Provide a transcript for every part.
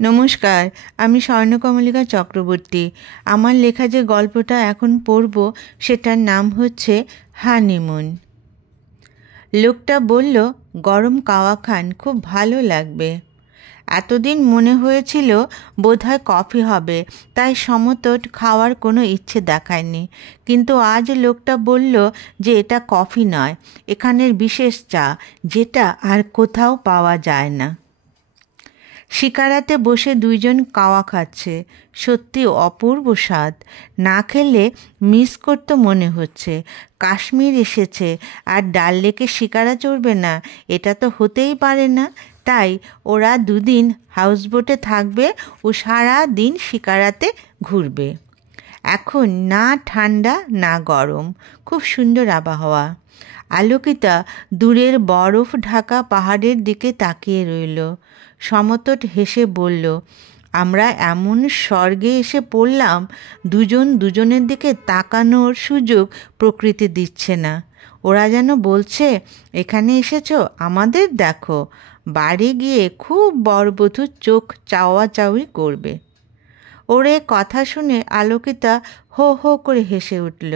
নমস্কার, আমি স্বর্ণকমলিকা চক্রবর্তী। আমার লেখা যে গল্পটা এখন পড়ব সেটার নাম হচ্ছে হানিমুন। লোকটা বলল, গরম কাওয়া খান, খুব ভালো লাগবে। এতদিন মনে হয়েছিল বোধহয় কফি হবে, তাই সমতট খাওয়ার কোনো ইচ্ছে দেখায়নি। কিন্তু আজ লোকটা বলল যে এটা কফি নয়, এখানের বিশেষ চা, যেটা আর কোথাও পাওয়া যায় না। শিকারাতে বসে দুইজন কাওয়া খাচ্ছে, সত্যি অপূর্ব স্বাদ। না খেলে মিস করতে মনে হচ্ছে। কাশ্মীর এসেছে আর ডাল লেকে শিকারা চড়বে না, এটা তো হতেই পারে না। তাই ওরা দুদিন হাউসবোটে থাকবে ও সারা দিন শিকারাতে ঘুরবে। এখন না ঠান্ডা না গরম, খুব সুন্দর আবহাওয়া। আলোকিতা দূরের বরফ ঢাকা পাহাড়ের দিকে তাকিয়ে রইল। সমতট হেসে বলল, আমরা এমন স্বর্গে এসে পড়লাম, দুজন দুজনের দিকে তাকানোর সুযোগ প্রকৃতি দিচ্ছে না। ওরা যেন বলছে, এখানে এসেছো, আমাদের দেখো। বাড়ি গিয়ে খুব বরবধূর চোখ চাওয়াচাওয়ি করবে। ওরে কথা শুনে আলোকিতা হো হো করে হেসে উঠল।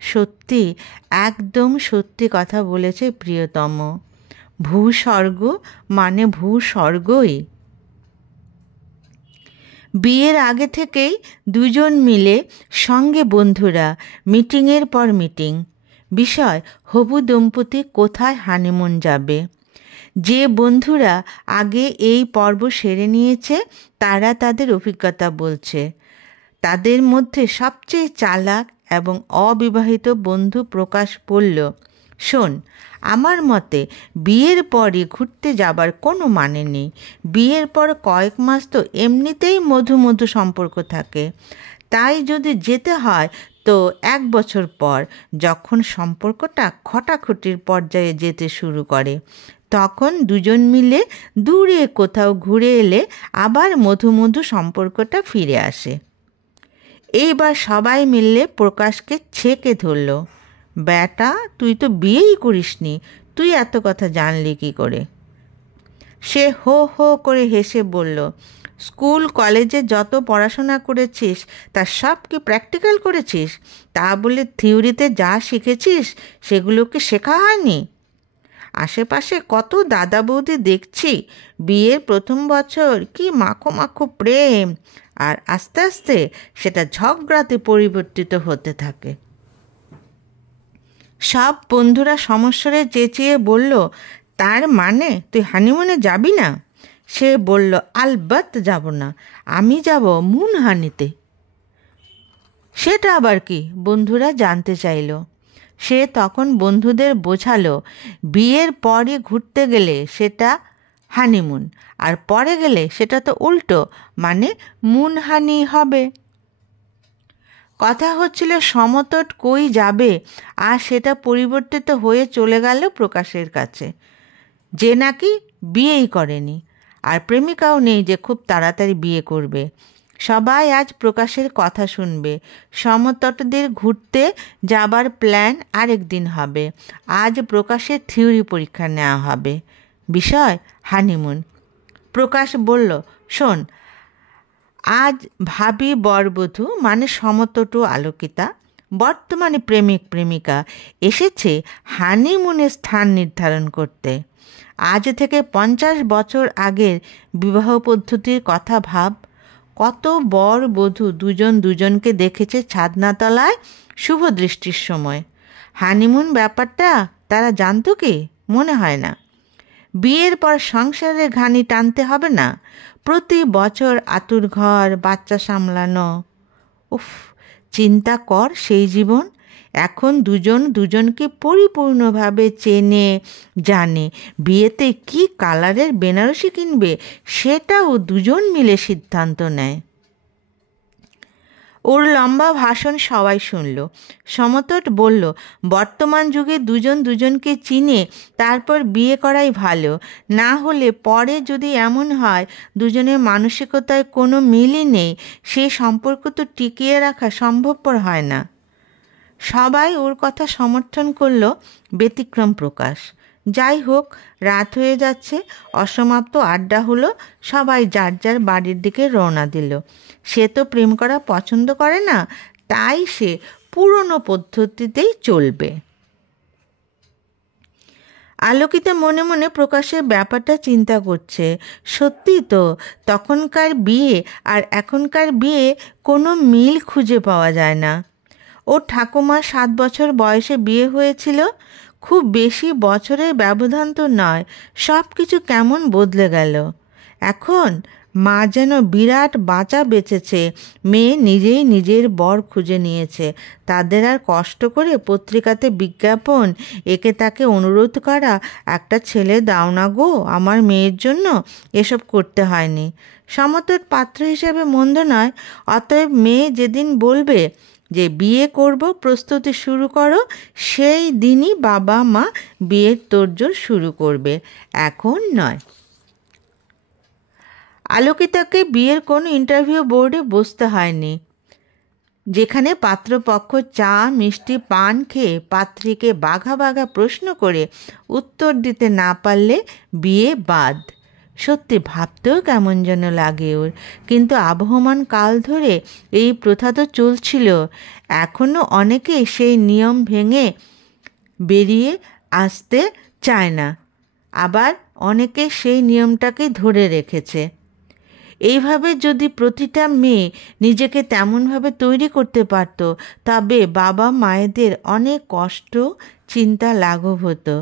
সত্যি, একদম সত্যি কথা বলেছে প্রিয়তম। ভূস্বর্গ মানে ভূস্বর্গই। বিয়ের আগে থেকেই দুজন মিলে সঙ্গে বন্ধুরা, মিটিংয়ের পর মিটিং। বিষয়, হবু দম্পতি কোথায় হানিমুন যাবে। যে বন্ধুরা আগে এই পর্ব সেরে নিয়েছে তারা তাদের অভিজ্ঞতা বলছে। তাদের মধ্যে সবচেয়ে চালাক এবং অবিবাহিত বন্ধু প্রকাশ বলল, শোন, আমার মতে বিয়ের পরে ঘুরতে যাবার কোনো মানে নেই। বিয়ের পর কয়েক মাস তো এমনিতেই মধু মধু সম্পর্ক থাকে। তাই যদি যেতে হয় তো 1 বছর পর, যখন সম্পর্কটা খটাখটির পর্যায়ে যেতে শুরু করে। তখন দুজন মিলে দূরে কোথাও ঘুরে এলে আবার মধু মধু সম্পর্কটা ফিরে আসে। এইবার সবাই মিললে প্রকাশকে ছেঁকে ধরল। ব্যাটা, তুই তো বিয়েই করিসনি, তুই এত কথা জানলি কি করে? সে হো হো করে হেসে বলল, স্কুল কলেজে যত পড়াশোনা করেছিস তার সব কি প্র্যাকটিক্যাল করেছিস? তা বলে থিওরিতে যা শিখেছিস সেগুলোকে শেখা হয়নি? আশেপাশে কত দাদা বৌদি দেখছি, বিয়ের প্রথম বছর কি মাখো মাখো প্রেম, আর আস্তে আস্তে সেটা ঝগড়াতে পরিবর্তিত হতে থাকে। সব বন্ধুরা সমস্বরে চেঁচিয়ে বলল, তার মানে তুই হানিমুনে যাবি না? সে বলল, আলবাত যাব না, আমি যাব মুন হানিতে। সেটা আবার কি? বন্ধুরা জানতে চাইল। সে তখন বন্ধুদের বোঝালো, বিয়ের পরে ঘুরতে গেলে সেটা হানিমুন, আর পরে গেলে সেটা তো উল্টো, মানে মুনহানি হবে। কথা হচ্ছিল সমতট কই যাবে, আর সেটা পরিবর্তিত হয়ে চলে গেল প্রকাশের কাছে, যে নাকি বিয়েই করেনি, আর প্রেমিকাও নেই যে খুব তাড়াতাড়ি বিয়ে করবে। সবাই আজ প্রকাশের কথা শুনবে। সমতটদের ঘুরতে যাবার প্ল্যান আরেক দিন হবে। আজ প্রকাশের থিওরি পরীক্ষা নেওয়া হবে। বিষয়, হানিমুন। প্রকাশ বলল, শোন, আজ ভাবি বরবধূ মানে সমতটু আলোকিতা, বর্তমানে প্রেমিক প্রেমিকা, এসেছে হানিমুনের স্থান নির্ধারণ করতে। আজ থেকে 50 বছর আগের বিবাহ পদ্ধতির কথা ভাব। কত বর বধূ দুজন দুজনকে দেখেছে ছাদনাতলায় শুভ দৃষ্টির সময়। হানিমুন ব্যাপারটা তারা জানতো কি? মনে হয় না। বিয়ের পর সংসারের ঘানি টানতে হবে না, প্রতি বছর আতুর ঘর, বাচ্চা সামলানো। উফ, চিন্তা কর সেই জীবন। এখন দুজন দুজনকে পরিপূর্ণভাবে চেনে জানে। বিয়েতে কি কালারের বেনারসি কিনবে সেটাও দুজন মিলে সিদ্ধান্ত নেয়। ওর লম্বা ভাষণ সবাই শুনল। সমতট বলল, বর্তমান যুগে দুজন দুজনকে চিনে তারপর বিয়ে করাই ভালো। না হলে পরে যদি এমন হয় দুজনের মানসিকতায় কোনো মিলই নেই, সে সম্পর্ক তো টিকিয়ে রাখা সম্ভবপর হয় না। সবাই ওর কথা সমর্থন করল, ব্যতিক্রম প্রকাশ। যাই হোক, রাত হয়ে যাচ্ছে, অসমাপ্ত আড্ডা হলো, সবাই যার যার বাড়ির দিকে রওনা দিল। সে তো প্রেম করা পছন্দ করে না, তাই সে পুরনো পদ্ধতিতেই চলবে। আলোকিতা মনে মনে প্রকাশের ব্যাপারটা চিন্তা করছে। সত্যি তো, তখনকার বিয়ে আর এখনকার বিয়ে কোনো মিল খুঁজে পাওয়া যায় না। ওর ঠাকুমার 7 বছর বয়সে বিয়ে হয়েছিল, খুব বেশি বছরের ব্যবধান তো নয়, সব কিছু কেমন বদলে গেল। এখন মা যেন বিরাট বাঁচা বেঁচেছে, মেয়ে নিজেই নিজের বর খুঁজে নিয়েছে, তাদের আর কষ্ট করে পত্রিকাতে বিজ্ঞাপন, একে তাকে অনুরোধ করা, একটা ছেলে দাও না গো আমার মেয়ের জন্য, এসব করতে হয়নি। সমতট পাত্র হিসেবে মন্দ নয়, অতএব মেয়ে যেদিন বলবে যে বিয়ে করব, প্রস্তুতি শুরু করো, সেই দিনই বাবা মা বিয়ের তোড়জোড় শুরু করবে, এখন নয়। আলোকিতাকে বিয়ের কোনো ইন্টারভিউ বোর্ডে বসতে হয়নি, যেখানে পাত্রপক্ষ চা মিষ্টি পান খেয়ে পাত্রীকে বাঘা বাঘা প্রশ্ন করে উত্তর দিতে না পারলে বিয়ে বাদ। সত্যি ভাবতেও কেমন যেন লাগে ওর, কিন্তু আবহমান কাল ধরে এই প্রথা তো চলছিল, এখনও অনেকে সেই নিয়ম ভেঙে বেরিয়ে আসতে চায় না, আবার অনেকে সেই নিয়মটাকে ধরে রেখেছে। এইভাবে যদি প্রতিটা মেয়ে নিজেকে তেমনভাবে তৈরি করতে পারত, তবে বাবা মায়েদের অনেক কষ্ট চিন্তা লাঘব হতো।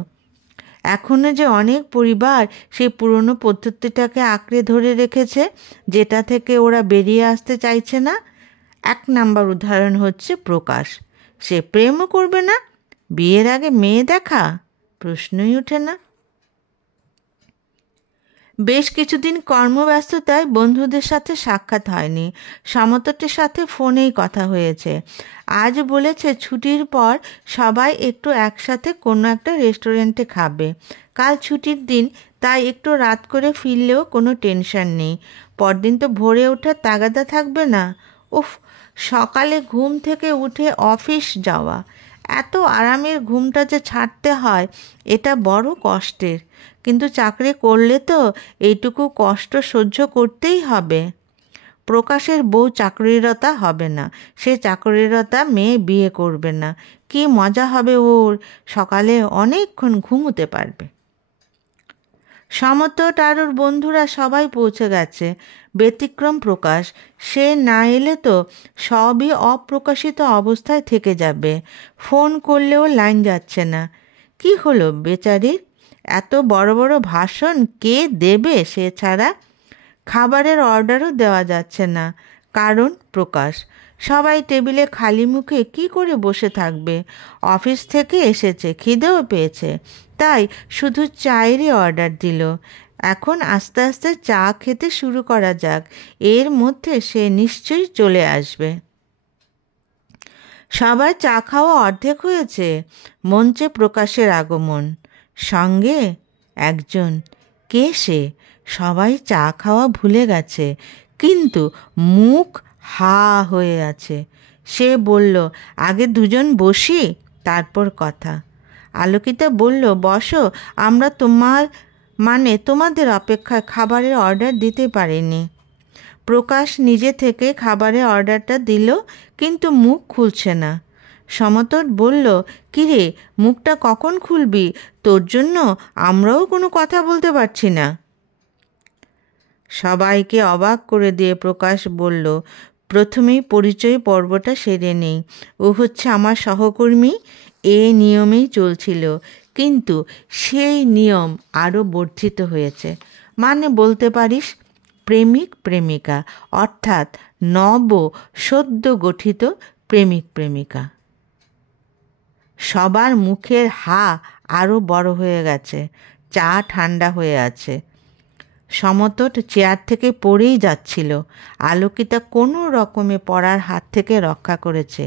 এখনও যে অনেক পরিবার সেই পুরনো পদ্ধতিটাকে আঁকড়ে ধরে রেখেছে, যেটা থেকে ওরা বেরিয়ে আসতে চাইছে না। 1 নাম্বার উদাহরণ হচ্ছে প্রকাশ। সে প্রেমও করবে না, বিয়ের আগে মেয়ে দেখা প্রশ্নই ওঠে না। বেশ কিছুদিন কর্মব্যস্ততায় বন্ধুদের সাথে সাক্ষাৎ হয়নি, সমতটের সাথে ফোনেই কথা হয়েছে। আজ বলেছে ছুটির পর সবাই একটু একসাথে কোনো একটা রেস্টুরেন্টে খাবে। কাল ছুটির দিন, তাই একটু রাত করে ফিরলেও কোনো টেনশন নেই, পরদিন তো ভোরে ওঠার তাগাদা থাকবে না। উফ, সকালে ঘুম থেকে উঠে অফিস যাওয়া, এত আরামের ঘুমটা যে ছাড়তে হয়, এটা বড় কষ্টের, কিন্তু চাকরি করলে তো এইটুকু কষ্ট সহ্য করতেই হবে। প্রকাশের বউ চাকরিরতা হবে না, সে চাকরিরতা মেয়ে বিয়ে করবে না, কি মজা হবে ওর, সকালে অনেকক্ষণ ঘুমোতে পারবে। সমতট আর ওর বন্ধুরা সবাই পৌঁছে গেছে, ব্যতিক্রম প্রকাশ, সে না এলে তো সবই অপ্রকাশিত অবস্থায় থেকে যাবে। ফোন করলেও লাইন যাচ্ছে না। কি হলো বেচারির? এত বড় বড় ভাষণ কে দেবে সে ছাড়া? খাবারের অর্ডারও দেওয়া যাচ্ছে না, কারণ প্রকাশ। সবাই টেবিলে খালি মুখে কি করে বসে থাকবে? অফিস থেকে এসেছে, খিদেও পেয়েছে, তাই শুধু চায়েরই অর্ডার দিল। এখন আস্তে আস্তে চা খেতে শুরু করা যাক, এর মধ্যে সে নিশ্চয়ই চলে আসবে। সবার চা খাওয়া অর্ধেক হয়েছে, মঞ্চে প্রকাশের আগমন, সঙ্গে একজন। কে সে? সবাই চা খাওয়া ভুলে গেছে, কিন্তু মুখ হা হয়ে আছে। সে বলল, আগে দুজন বসি, তারপর কথা। আলোকিতা বলল, বসো, আমরা তোমাদের অপেক্ষায় খাবারের অর্ডার দিতে পারিনি। প্রকাশ নিজে থেকে খাবারের অর্ডারটা দিল, কিন্তু মুখ খুলছে না। সমতট বলল, কিরে, মুখটা কখন খুলবি? তোর জন্য আমরাও কোনো কথা বলতে পারছি না। সবাইকে অবাক করে দিয়ে প্রকাশ বলল, প্রথমেই পরিচয় পর্বটা সেরে নেই। ও হচ্ছে আমার সহকর্মী, এ নিয়মেই চলছিল, কিন্তু সেই নিয়ম আরও বর্ধিত হয়েছে। মানে বলতে পারিস প্রেমিক প্রেমিকা, অর্থাৎ নব সদ্য গঠিত প্রেমিক প্রেমিকা। সবার মুখের হা আরও বড় হয়ে গেছে, চা ঠান্ডা হয়ে আছে। সমতট চেয়ার থেকে পড়েই যাচ্ছিল। আলোকিতা কোনো রকমে পড়ার হাত থেকে রক্ষা করেছে।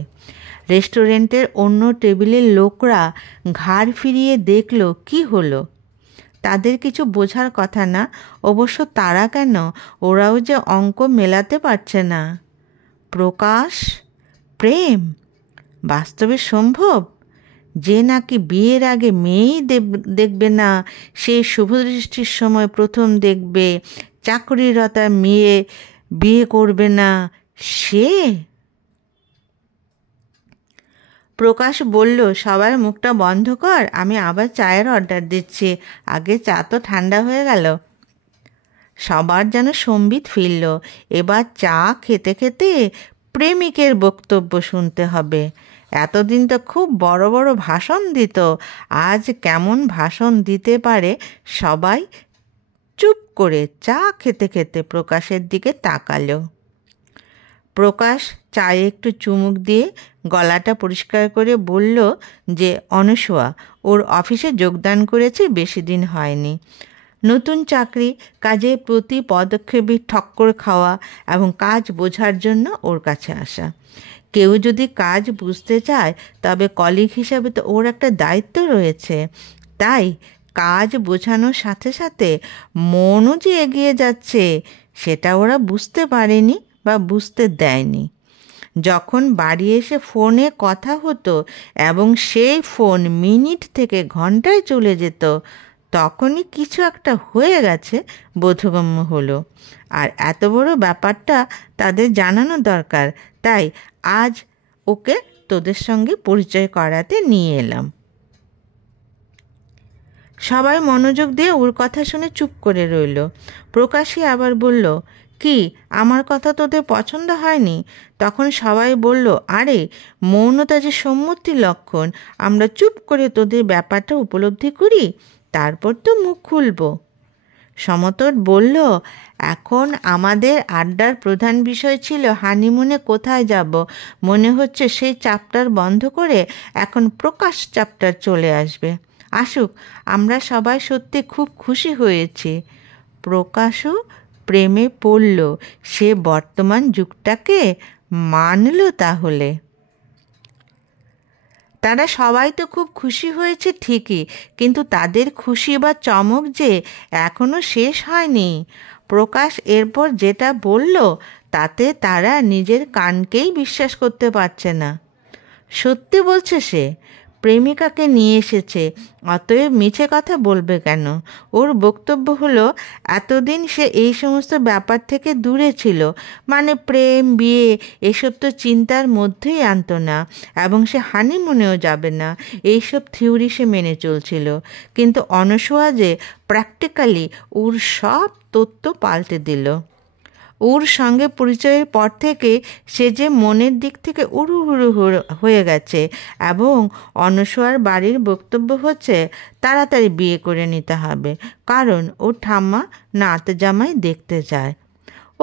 রেস্টুরেন্টের অন্য টেবিলের লোকরা ঘাড় ফিরিয়ে দেখল কি হলো। তাদের কিছু বোঝার কথা না, অবশ্য তারা কেন, ওরাও যে অঙ্ক মেলাতে পারছে না। প্রকাশ, প্রেম বাস্তবে সম্ভব? যে নাকি বিয়ের আগে মেয়েই দেখবে না, সে শুভদৃষ্টির সময় প্রথম দেখবে, চাকরিরতা মেয়ে বিয়ে করবে না, সে? প্রকাশ বলল, সবার মুখটা বন্ধ কর, আমি আবার চায়ের অর্ডার দিচ্ছি, আগে চা তো ঠান্ডা হয়ে গেল। সবার যেন সম্বিত ফিরল। এবার চা খেতে খেতে প্রেমিকের বক্তব্য শুনতে হবে। এতদিন তো খুব বড় বড় ভাষণ দিত, আজ কেমন ভাষণ দিতে পারে? সবাই চুপ করে চা খেতে খেতে প্রকাশের দিকে তাকালো। প্রকাশ চায়ে একটু চুমুক দিয়ে গলাটা পরিষ্কার করে বলল যে অনসূয়া ওর অফিসে যোগদান করেছে, বেশি দিন হয়নি। নতুন চাকরি, কাজে প্রতি পদক্ষেপে ঠক্কর খাওয়া এবং কাজ বোঝার জন্য ওর কাছে আসা। কেউ যদি কাজ বুঝতে চায় তবে কলিগ হিসাবে তো ওর একটা দায়িত্ব রয়েছে। তাই কাজ বোঝানোর সাথে সাথে মনও যে এগিয়ে যাচ্ছে সেটা ওরা বুঝতে পারেনি বা বুঝতে দেয়নি। যখন বাড়ি এসে ফোনে কথা হতো এবং সেই ফোন মিনিট থেকে ঘন্টায় চলে যেত, তখনই কিছু একটা হয়ে গেছে বোধগম্য হলো। আর এত বড় ব্যাপারটা তাদের জানানো দরকার, তাই আজ ওকে তোদের সঙ্গে পরিচয় করাতে নিয়ে এলাম। সবাই মনোযোগ দিয়ে ওর কথা শুনে চুপ করে রইল। প্রকাশই আবার বলল, কি আমার কথা তোদের পছন্দ হয়নি? তখন সবাই বলল, আরে মৌনতা যে সম্মতির লক্ষণ, আমরা চুপ করে তোদের ব্যাপারটা উপলব্ধি করি, তারপর তো মুখ খুলব। সমতট বলল, এখন আমাদের আড্ডার প্রধান বিষয় ছিল হানিমুনে কোথায় যাব। মনে হচ্ছে সেই চ্যাপ্টার বন্ধ করে এখন প্রকাশ চ্যাপ্টার চলে আসবে। আসুক, আমরা সবাই সত্যি খুব খুশি হয়েছি। প্রকাশও প্রেমে পড়ল, সে বর্তমান যুগটাকে মানল। তাহলে তারা সবাই তো খুব খুশি হয়েছে ঠিকই, কিন্তু তাদের খুশি বা চমক যে এখনও শেষ হয়নি। প্রকাশ এরপর যেটা বলল তাতে তারা নিজের কানকেই বিশ্বাস করতে পারছে না। সত্যি বলছে সে, প্রেমিকাকে নিয়ে এসেছে, অতএব মিছে কথা বলবে কেন? ওর বক্তব্য হলো, এতদিন সে এই সমস্ত ব্যাপার থেকে দূরে ছিল, মানে প্রেম বিয়ে এসব তো চিন্তার মধ্যেই আনতো না, এবং সে হানিমুনেও যাবে না, এইসব থিওরি সে মেনে চলছিল। কিন্তু অনসূয়া যে প্র্যাকটিক্যালি ওর সব তথ্য পাল্টে দিল। ওর সঙ্গে পরিচয়ের পর থেকে সে যে মনের দিক থেকে উড়ুহুড়ু হয়ে গেছে, এবং অনসূয়ার বাড়ির বক্তব্য হচ্ছে তাড়াতাড়ি বিয়ে করে নিতে হবে, কারণ ওর ঠাম্মা নাত জামাই দেখতে যায়।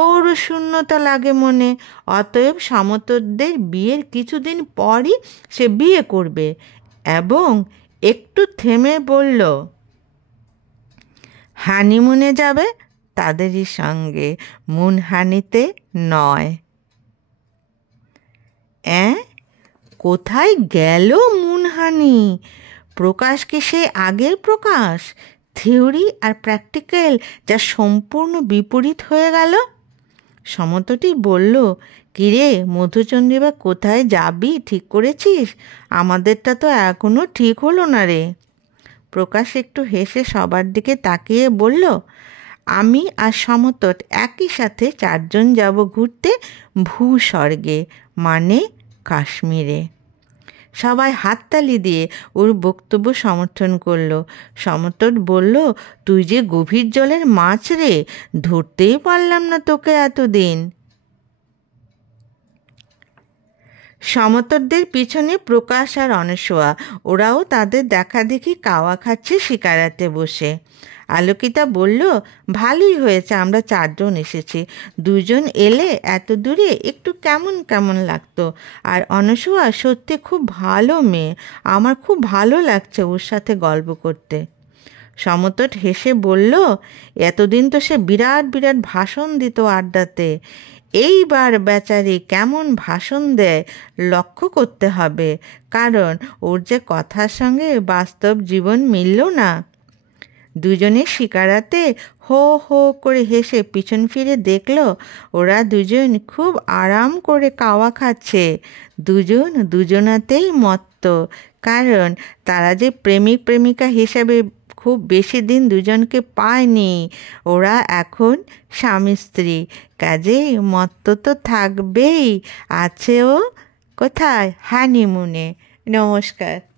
ওর শূন্যতা লাগে মনে, অতএব সমতদের বিয়ের কিছুদিন পরই সে বিয়ে করবে। এবং একটু থেমে বলল, হানিমুনে যাবে তাদেরই সঙ্গে, মুনহানিতে নয়। কোথায় গেল মুনহানি? প্রকাশ কি সে আগের প্রকাশ? থিওরি আর প্র্যাকটিক্যাল যা সম্পূর্ণ বিপরীত হয়ে গেল। সমতটি বলল, কিরে মধুচন্দ্রিবা, কোথায় যাবি ঠিক করেছিস? আমাদেরটা তো এখনও ঠিক হলো না রে। প্রকাশ একটু হেসে সবার দিকে তাকিয়ে বলল, আমি আর সমতট একই সাথে 4 জন যাব ঘুরতে ভূস্বর্গে, মানে কাশ্মীরে। সবাই হাততালি দিয়ে ওর বক্তব্য সমর্থন করলো। সমতট বলল, তুই যে গভীর জলের মাছ রে, ধরতেই পারলাম না তোকে এতদিন। সমতটদের পিছনে প্রকাশ আর অনসূয়া, ওরাও তাদের দেখাদেখি কাওয়া খাচ্ছে শিকারাতে বসে। আলোকিতা বলল, ভালোই হয়েছে আমরা 4 জন এসেছি, 2 জন এলে এত দূরে একটু কেমন কেমন লাগতো। আর অনসূয়া সত্যি খুব ভালো মেয়ে, আমার খুব ভালো লাগছে ওর সাথে গল্প করতে। সমতট হেসে বলল, এতদিন তো সে বিরাট বিরাট ভাষণ দিত আড্ডাতে, এইবার বেচারি কেমন ভাষণ দেয় লক্ষ্য করতে হবে, কারণ ওর যে কথার সঙ্গে বাস্তব জীবন মিলল না। দুজনে শিকারাতে হো হো করে হেসে পিছন ফিরে দেখলো ওরা দুজন খুব আরাম করে কাওয়া খাচ্ছে। দুজন দুজনাতেই মত্ত, কারণ তারা যে প্রেমিক প্রেমিকা হিসাবে খুব বেশি দিন দুজনকে পায়নি। ওরা এখন স্বামী স্ত্রী, কাজেই মত্ত তো থাকবেই। আছেও কোথায়? হানিমুনে। নমস্কার।